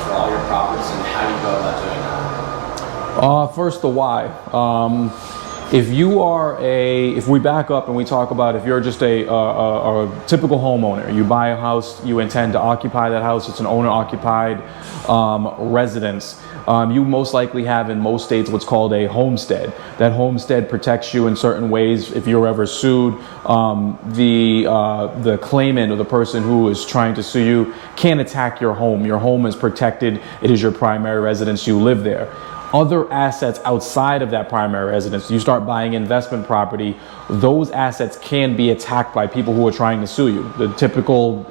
for all your properties, and how do you go about doing that? First, the why. If we back up and we talk about if you're just a typical homeowner, you buy a house, you intend to occupy that house, it's an owner-occupied residence. You most likely have in most states what's called a homestead. That homestead protects you in certain ways. If you're ever sued, the claimant or the person who is trying to sue you can't attack your home. Your home is protected. It is your primary residence. You live there. Other assets outside of that primary residence, you start buying investment property, those assets can be attacked by people who are trying to sue you. The typical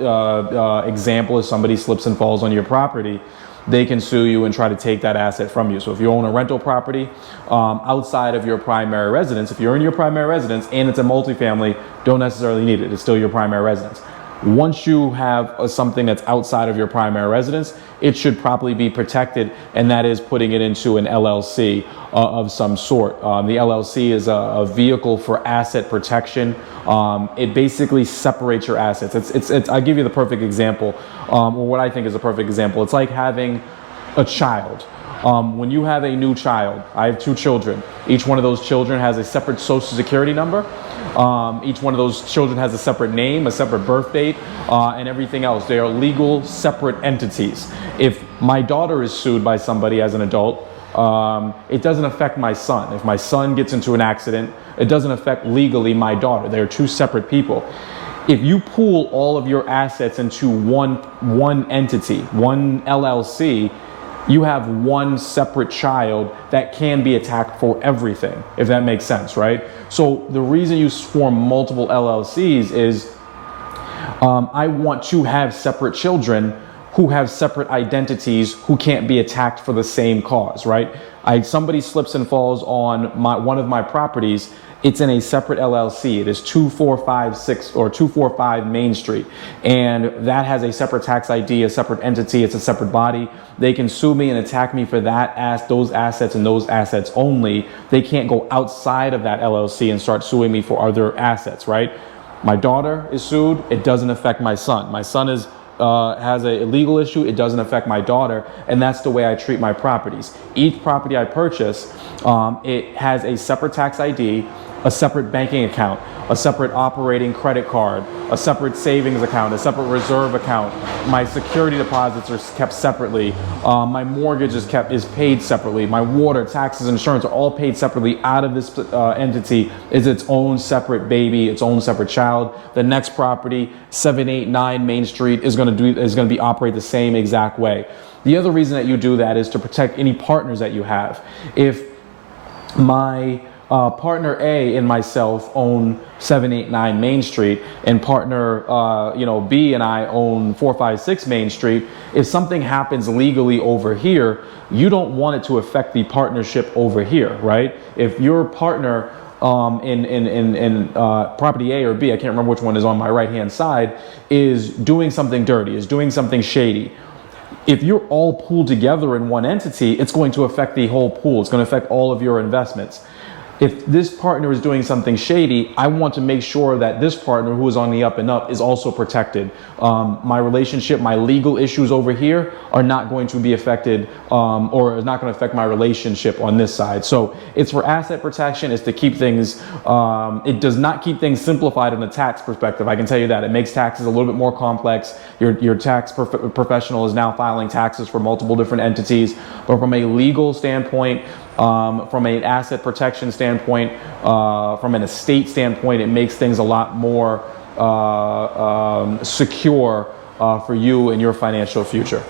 example is somebody slips and falls on your property. They can sue you and try to take that asset from you. So if you own a rental property outside of your primary residence, if you're in your primary residence and it's a multifamily, don't necessarily need it. It's still your primary residence. Once you have something that's outside of your primary residence, it should properly be protected, and that is putting it into an LLC of some sort. The LLC is a vehicle for asset protection. It basically separates your assets. I'll give you the perfect example, or what I think is a perfect example. It's like having a child. When you have a new child, I have 2 children. Each one of those children has a separate social security number. Each one of those children has a separate name, a separate birth date, and everything else. They are legal, separate entities. If my daughter is sued by somebody as an adult, it doesn't affect my son. If my son gets into an accident, it doesn't affect legally my daughter. They're 2 separate people. If you pool all of your assets into one entity, one LLC, you have one separate child that can be attacked for everything, if that makes sense, right? So the reason you form multiple LLCs is I want to have separate children who have separate identities who can't be attacked for the same cause, right? Somebody slips and falls on one of my properties, it's in a separate LLC. It is 2456 or 245 Main Street. And that has a separate tax ID, a separate entity, it's a separate body. They can sue me and attack me for those assets and those assets only. They can't go outside of that LLC and start suing me for other assets, right? My daughter is sued, it doesn't affect my son. My son has a legal issue, it doesn't affect my daughter, and that's the way I treat my properties. Each property I purchase, it has a separate tax ID, a separate banking account, a separate operating credit card, a separate savings account, a separate reserve account. My security deposits are kept separately. My mortgage is paid separately. My water, taxes, insurance are all paid separately. Out of this entity is its own separate baby, its own separate child. The next property, 789 Main Street, is going to operate the same exact way. The other reason that you do that is to protect any partners that you have. If my partner A and myself own 789 Main Street, and partner B and I own 456 Main Street, if something happens legally over here, you don't want it to affect the partnership over here, right? If your partner in property A or B, I can't remember which one is on my right hand side, is doing something dirty, is doing something shady, if you're all pooled together in one entity, it's going to affect the whole pool. It's going to affect all of your investments. If this partner is doing something shady, I want to make sure that this partner who is on the up and up is also protected. My relationship, my legal issues over here are not going to be affected or is not going to affect my relationship on this side. So it's for asset protection. It's to keep things, it does not keep things simplified in a tax perspective. I can tell you that. It makes taxes a little bit more complex. Your tax professional is now filing taxes for multiple different entities. But from a legal standpoint, from an asset protection standpoint, from an estate standpoint, it makes things a lot more secure for you and your financial future.